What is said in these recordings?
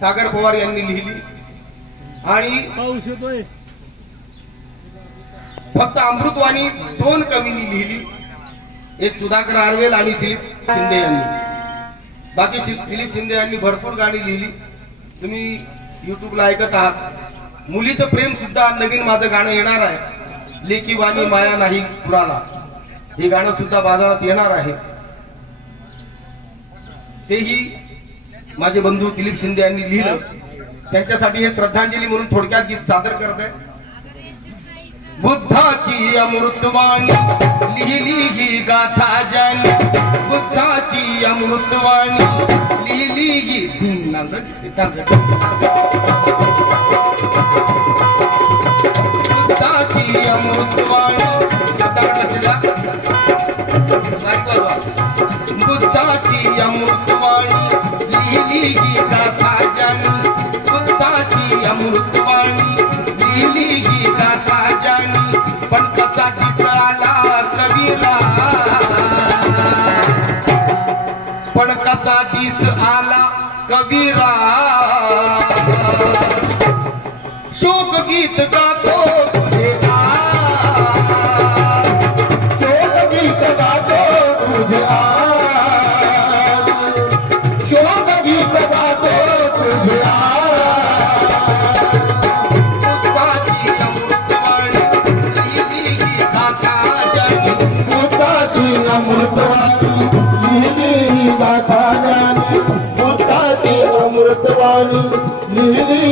सागर पवार यांनी लिहिली. आणि फक्त अमृतवाणी दोन कवींनी लिहिली. एक सुधाकर आरवेल आणि दिलीप शिंदे यांनी. बाकी दिलीप शिंदे यांनी भरपूर गाणी लिहिली. तुम्ही युट्यूबला ऐकत आहात. मुलीचं प्रेम सुद्धा नवीन माझं गाणं येणार आहे. लेकी वाणी माया नाही पुराला. हे गाणं सुद्धा बाजारात येणार आहे. तेही माझे बंधू दिलीप शिंदे यांनी लिहिलं. त्यांच्यासाठी हे श्रद्धांजली म्हणून थोडक्यात गीत सादर करत. आहे बुद्धाची अमृतवाणी लिहिली ही गाथा जानी बुद्धाची अमृतवाणी लिहिली ही बीस आला कबीरा शोक गीत गातो. জানি। নিরি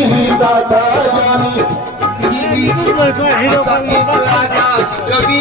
দাদা জানি কবি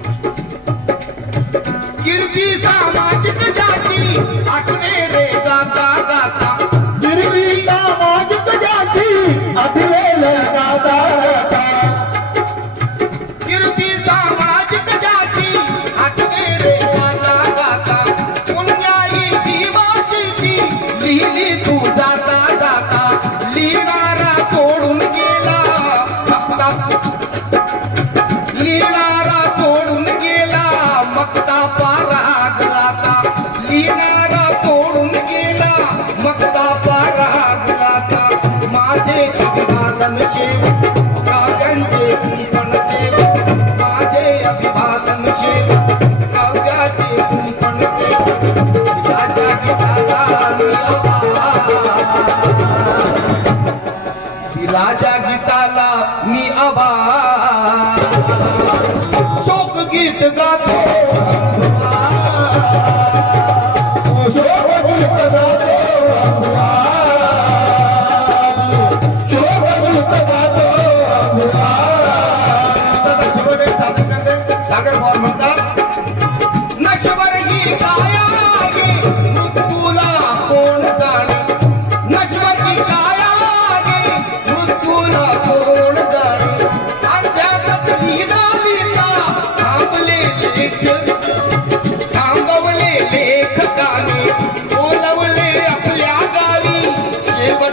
राजा गीताला मी आबा शोक गीत गातो.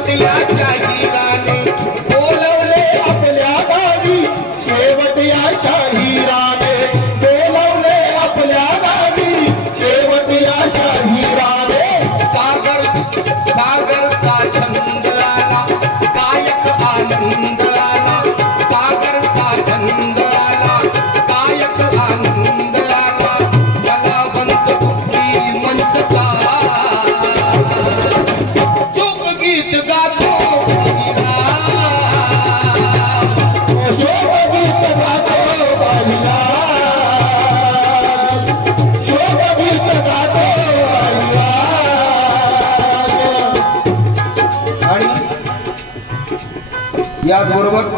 போட்டியா आणि याचबरोबर